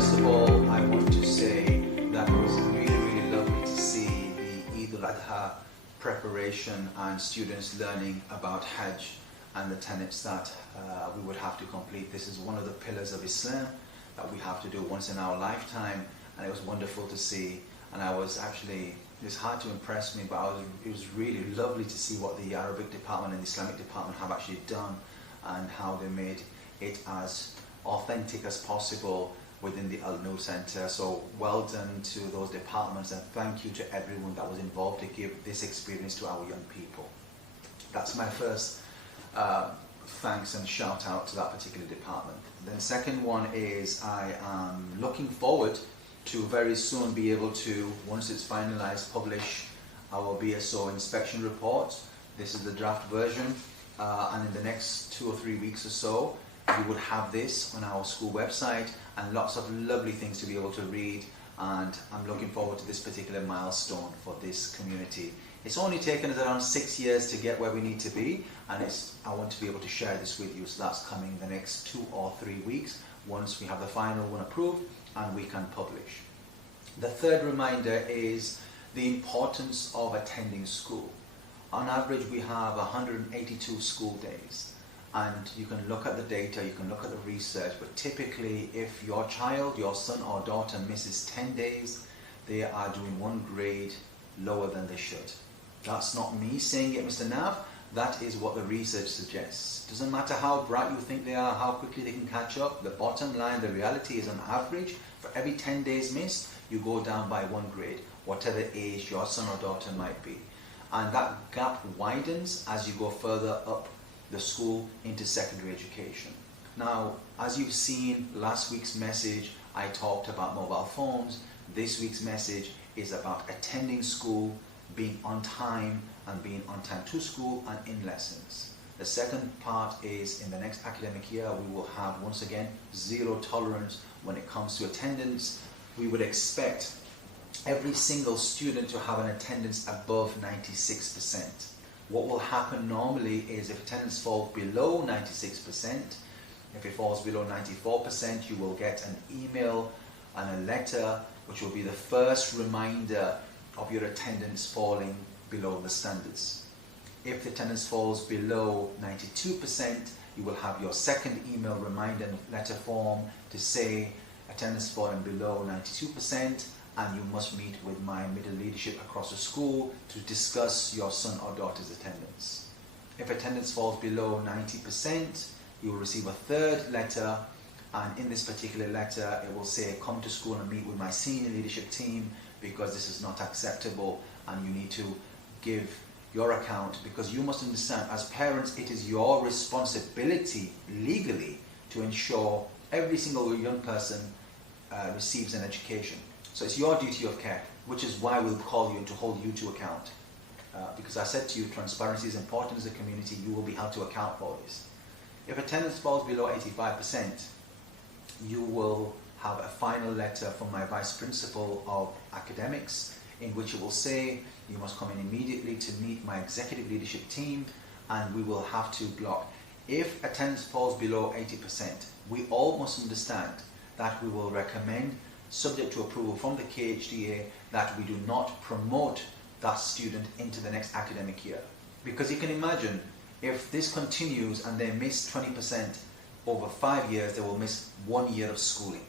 First of all, I want to say that it was really, really lovely to see the Eid al-Adha preparation and students learning about Hajj and the tenets that we would have to complete. This is one of the pillars of Islam that we have to do once in our lifetime, and it was wonderful to see. And I was actually, it's hard to impress me, but it was really lovely to see what the Arabic department and the Islamic department have actually done and how they made it as authentic as possible within the Al-Noor Center. So well done to those departments, and thank you to everyone that was involved to give this experience to our young people. That's my first thanks and shout out to that particular department. Then the second one is I am looking forward to very soon be able to, once it's finalized, publish our BSO inspection report. This is the draft version, and in the next 2 or 3 weeks or so, we would have this on our school website and lots of lovely things to be able to read, and I'm looking forward to this particular milestone for this community. It's only taken us around 6 years to get where we need to be, and I want to be able to share this with you, so that's coming in the next 2 or 3 weeks once we have the final one approved and we can publish. The third reminder is the importance of attending school. On average, we have 182 school days. And you can look at the data, you can look at the research, but typically if your child, your son or daughter misses 10 days, they are doing 1 grade lower than they should. That's not me saying it, Mr. Nav, that is what the research suggests. Doesn't matter how bright you think they are, how quickly they can catch up, the bottom line, the reality is on average, for every 10 days missed, you go down by 1 grade, whatever age your son or daughter might be. And that gap widens as you go further up the school into secondary education. Now, as you've seen last week's message, I talked about mobile phones. This week's message is about attending school, being on time, and being on time to school and in lessons. The second part is in the next academic year, we will have, once again, 0 tolerance when it comes to attendance. We would expect every single student to have an attendance above 96%. What will happen normally is if attendance falls below 96%, if it falls below 94%, you will get an email and a letter which will be the first reminder of your attendance falling below the standards. If the attendance falls below 92%, you will have your second email reminder letter form to say attendance falling below 92%, and you must meet with my middle leadership across the school to discuss your son or daughter's attendance. If attendance falls below 90%, you will receive a third letter, and in this particular letter it will say come to school and meet with my senior leadership team because this is not acceptable and you need to give your account, because you must understand as parents it is your responsibility legally to ensure every single young person receives an education. So it's your duty of care, which is why we'll call you and to hold you to account. Because I said to you, transparency is important as a community, you will be held to account for this. If attendance falls below 85%, you will have a final letter from my Vice Principal of Academics in which it will say you must come in immediately to meet my executive leadership team, and we will have to block. If attendance falls below 80%, we all must understand that we will recommend, subject to approval from the KHDA, that we do not promote that student into the next academic year. Because you can imagine, if this continues and they miss 20%, over 5 years they will miss 1 year of schooling.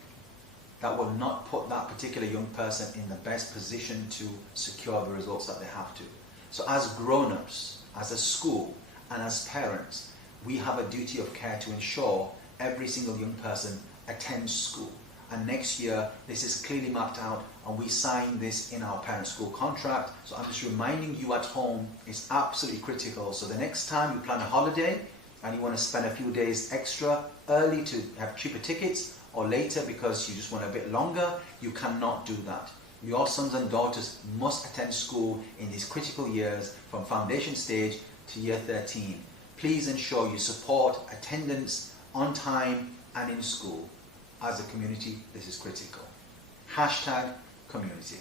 That will not put that particular young person in the best position to secure the results that they have to. So as grown-ups, as a school, and as parents, we have a duty of care to ensure every single young person attends school. And next year, this is clearly mapped out, and we sign this in our parent-school contract. So I'm just reminding you at home, it's absolutely critical. So the next time you plan a holiday, and you want to spend a few days extra early to have cheaper tickets, or later because you just want a bit longer, you cannot do that. Your sons and daughters must attend school in these critical years from foundation stage to year 13. Please ensure you support attendance on time and in school. As a community, this is critical. #community.